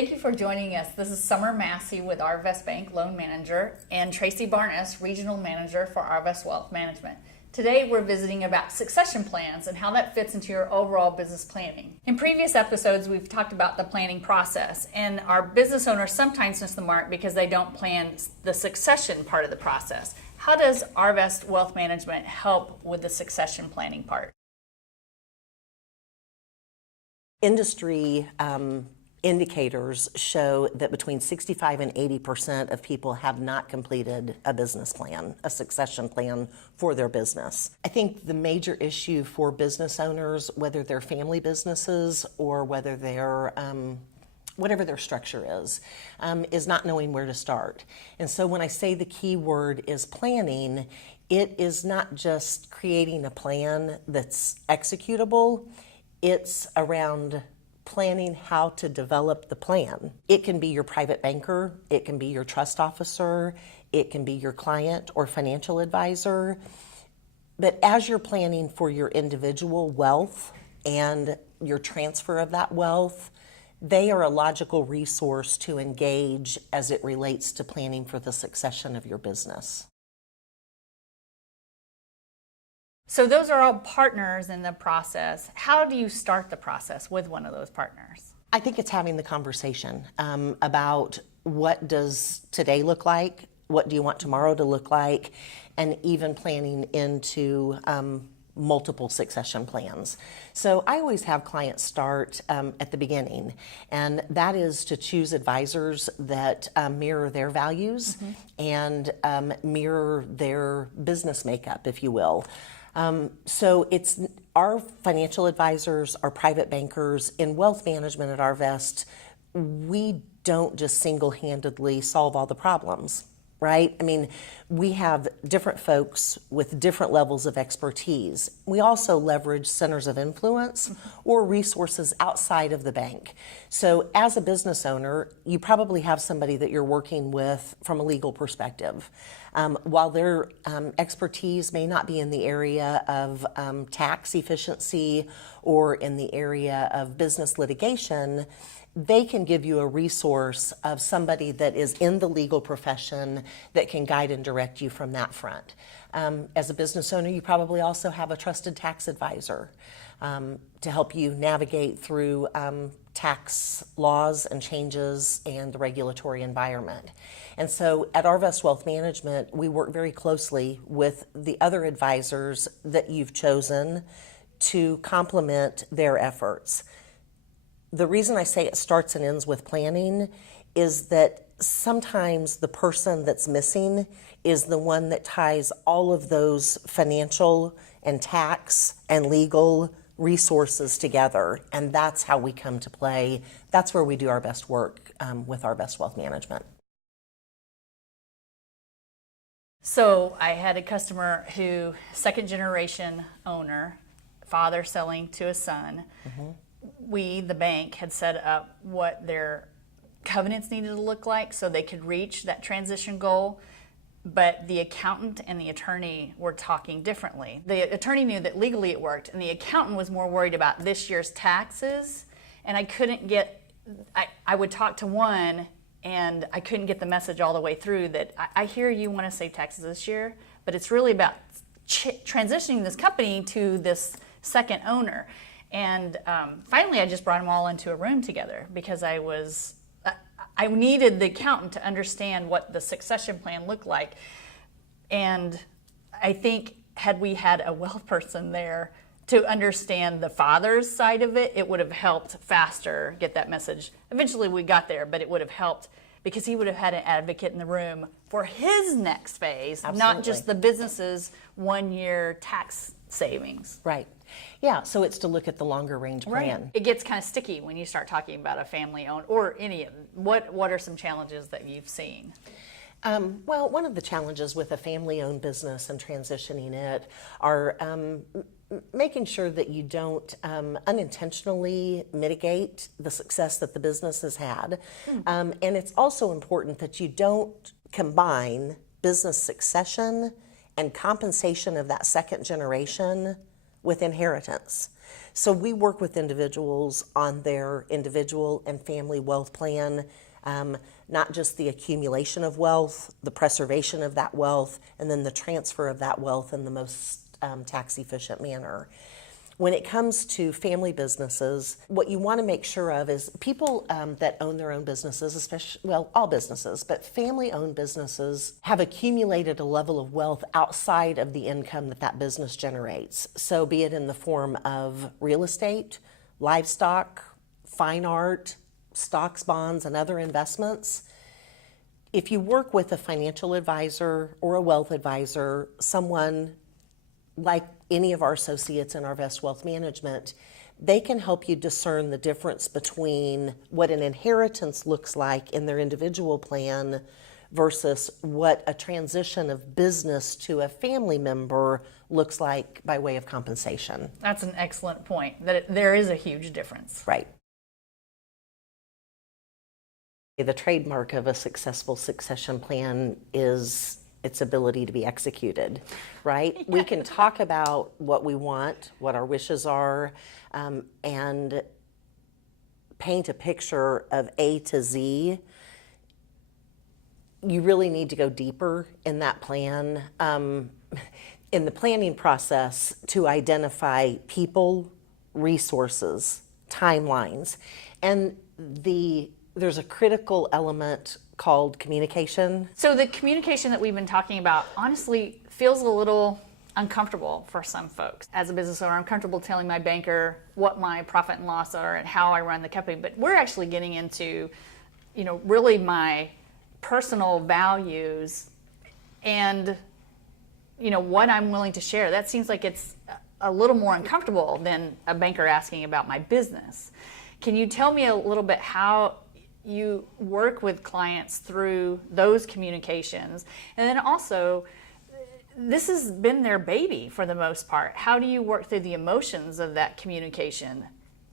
Thank you for joining us. This is Summer Massey with Arvest Bank Loan Manager and Tracy Barnas, Regional Manager for Arvest Wealth Management. Today we're visiting about succession plans and how that fits into your overall business planning. In previous episodes we've talked about the planning process, and our business owners sometimes miss the mark because they don't plan the succession part of the process. How does Arvest Wealth Management help with the succession planning part? Industry indicators show that between 65 and 80% of people have not completed a business plan, a succession plan for their business. I think the major issue for business owners, whether they're family businesses or whether they're whatever their structure is not knowing where to start. And so when I say the key word is planning, it is not just creating a plan that's executable, it's around planning how to develop the plan. It can be your private banker, it can be your trust officer, it can be your client or financial advisor. But as you're planning for your individual wealth and your transfer of that wealth, they are a logical resource to engage as it relates to planning for the succession of your business. So those are all partners in the process. How do you start the process with one of those partners? I think it's having the conversation about what does today look like, what do you want tomorrow to look like, and even planning into multiple succession plans. So I always have clients start at the beginning, and that is to choose advisors that mirror their values and mirror their business makeup, if you will. So it's our financial advisors, our private bankers. In wealth management at Arvest, we don't just single-handedly solve all the problems, right? I mean, we have different folks with different levels of expertise. We also leverage centers of influence or resources outside of the bank. So as a business owner, you probably have somebody that you're working with from a legal perspective. While their expertise may not be in the area of tax efficiency or in the area of business litigation, they can give you a resource of somebody that is in the legal profession that can guide and direct you from that front. As a business owner, you probably also have a trusted tax advisor to help you navigate through tax laws and changes and the regulatory environment. And so at Arvest Wealth Management, we work very closely with the other advisors that you've chosen to complement their efforts. The reason I say it starts and ends with planning is that sometimes the person that's missing is the one that ties all of those financial and tax and legal resources together, and that's how we come to play. That's where we do our best work with Arvest Wealth Management. So I had a customer who, second generation owner, father selling to a son. We, the bank, had set up what their covenants needed to look like so they could reach that transition goal. But the accountant and the attorney were talking differently. The attorney knew that legally it worked, and the accountant was more worried about this year's taxes. And I couldn't get, I would talk to one, and I couldn't get the message all the way through that I hear you want to save taxes this year, but it's really about transitioning this company to this second owner. And finally, I just brought them all into a room together because I needed the accountant to understand what the succession plan looked like. And I think had we had a wealth person there to understand the father's side of it, it would have helped faster get that message. Eventually we got there, but it would have helped because he would have had an advocate in the room for his next phase, not just the business's 1 year tax savings. Right. Yeah, so it's to look at the longer range plan. Right. It gets kind of sticky when you start talking about a family owned or any of them. What are some challenges that you've seen? Well, one of the challenges with a family-owned business and transitioning it are making sure that you don't unintentionally mitigate the success that the business has had. And it's also important that you don't combine business succession and compensation of that second generation with inheritance. So we work with individuals on their individual and family wealth plan, not just the accumulation of wealth, the preservation of that wealth, and then the transfer of that wealth in the most tax efficient manner. When it comes to family businesses, what you want to make sure of is people that own their own businesses, especially, well, all businesses, but family-owned businesses have accumulated a level of wealth outside of the income that that business generates. So be it in the form of real estate, livestock, fine art, stocks, bonds, and other investments. If you work with a financial advisor or a wealth advisor, someone like any of our associates in Arvest Wealth Management, they can help you discern the difference between what an inheritance looks like in their individual plan versus what a transition of business to a family member looks like by way of compensation. That's an excellent point, that there is a huge difference. Right. The trademark of a successful succession plan is its ability to be executed, right? Yeah. We can talk about what we want, what our wishes are, and paint a picture of A to Z. You really need to go deeper in that plan, in the planning process, to identify people, resources, timelines, and there's a critical element called communication. So the communication that we've been talking about honestly feels a little uncomfortable for some folks. As a business owner, I'm comfortable telling my banker what my profit and loss are and how I run the company, but we're actually getting into, really my personal values and, what I'm willing to share. That seems like it's a little more uncomfortable than a banker asking about my business. Can you tell me a little bit how you work with clients through those communications? And then also, this has been their baby for the most part. How do you work through the emotions of that communication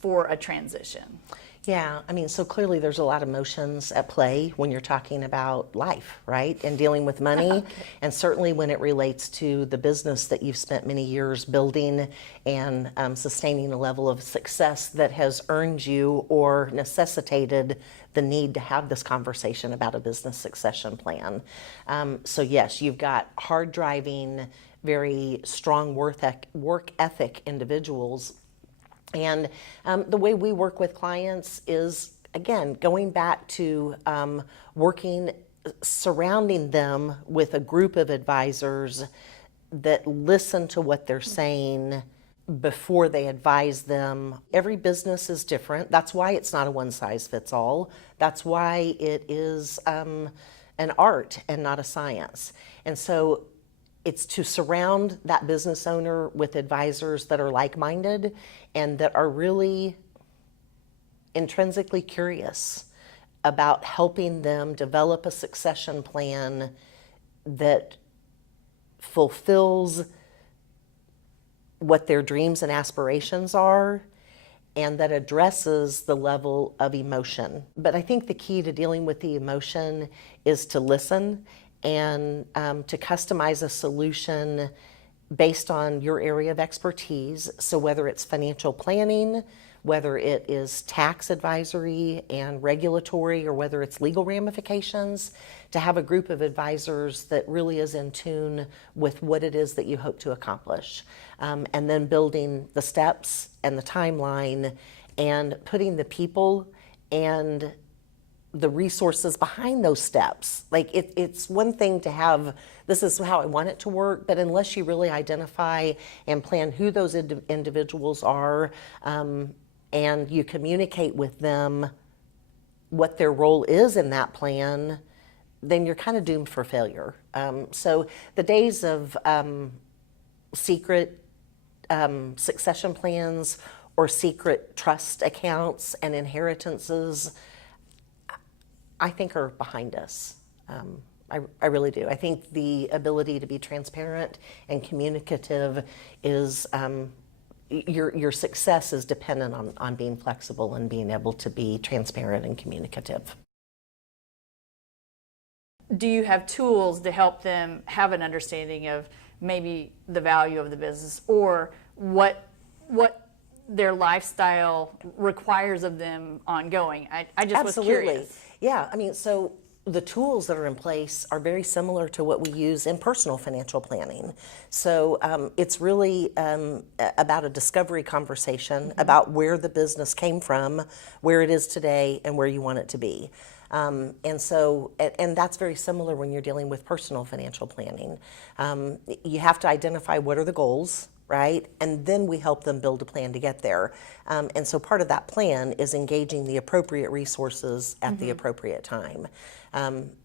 for a transition? Yeah, so clearly there's a lot of emotions at play when you're talking about life, right? And dealing with money, okay. And certainly when it relates to the business that you've spent many years building and sustaining a level of success that has earned you or necessitated the need to have this conversation about a business succession plan. So yes, you've got hard-driving, very strong work ethic individuals. And the way we work with clients is, again, going back to surrounding them with a group of advisors that listen to what they're saying before they advise them. Every business is different. That's why it's not a one-size-fits-all. That's why it is an art and not a science. And so it's to surround that business owner with advisors that are like-minded and that are really intrinsically curious about helping them develop a succession plan that fulfills what their dreams and aspirations are and that addresses the level of emotion. But I think the key to dealing with the emotion is to listen and to customize a solution based on your area of expertise. So whether it's financial planning, whether it is tax advisory and regulatory, or whether it's legal ramifications, to have a group of advisors that really is in tune with what it is that you hope to accomplish. And then building the steps and the timeline and putting the people and the resources behind those steps. Like it's one thing to have, this is how I want it to work, but unless you really identify and plan who those individuals are, and you communicate with them what their role is in that plan, then you're kind of doomed for failure. So the days of secret succession plans or secret trust accounts and inheritances, I think are behind us. I really do. I think the ability to be transparent and communicative is, your success is dependent on being flexible and being able to be transparent and communicative. Do you have tools to help them have an understanding of maybe the value of the business or what their lifestyle requires of them ongoing. I just was curious. Yeah, I mean, so the tools that are in place are very similar to what we use in personal financial planning. So it's really about a discovery conversation about where the business came from, where it is today, and where you want it to be. And that's very similar when you're dealing with personal financial planning. You have to identify what are the goals, right? And then we help them build a plan to get there. And so part of that plan is engaging the appropriate resources at the appropriate time.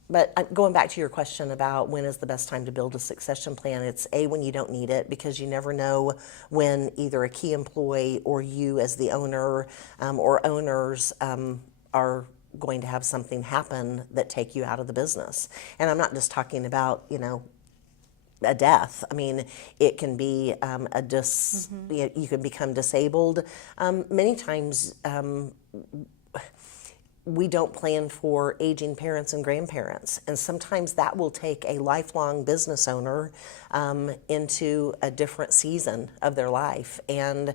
But going back to your question about when is the best time to build a succession plan, it's when you don't need it, because you never know when either a key employee or you as the owner or owners are going to have something happen that take you out of the business. And I'm not just talking about, a death. I mean, it can be you can become disabled. Many times we don't plan for aging parents and grandparents, and sometimes that will take a lifelong business owner into a different season of their life, and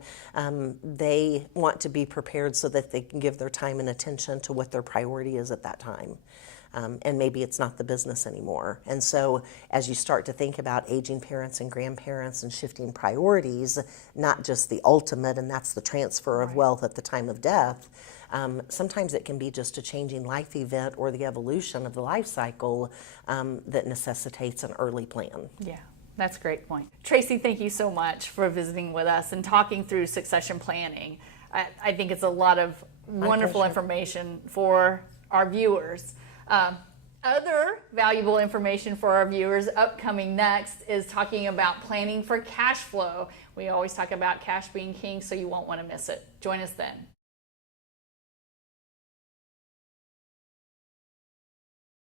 they want to be prepared so that they can give their time and attention to what their priority is at that time. And maybe it's not the business anymore. And so as you start to think about aging parents and grandparents and shifting priorities, not just the ultimate, and that's the transfer of wealth at the time of death, sometimes it can be just a changing life event or the evolution of the life cycle that necessitates an early plan. Yeah. That's a great point. Tracy, thank you so much for visiting with us and talking through succession planning. I think it's a lot of wonderful information for our viewers. Other valuable information for our viewers upcoming next is talking about planning for cash flow. We always talk about cash being king, so you won't want to miss it. Join us then.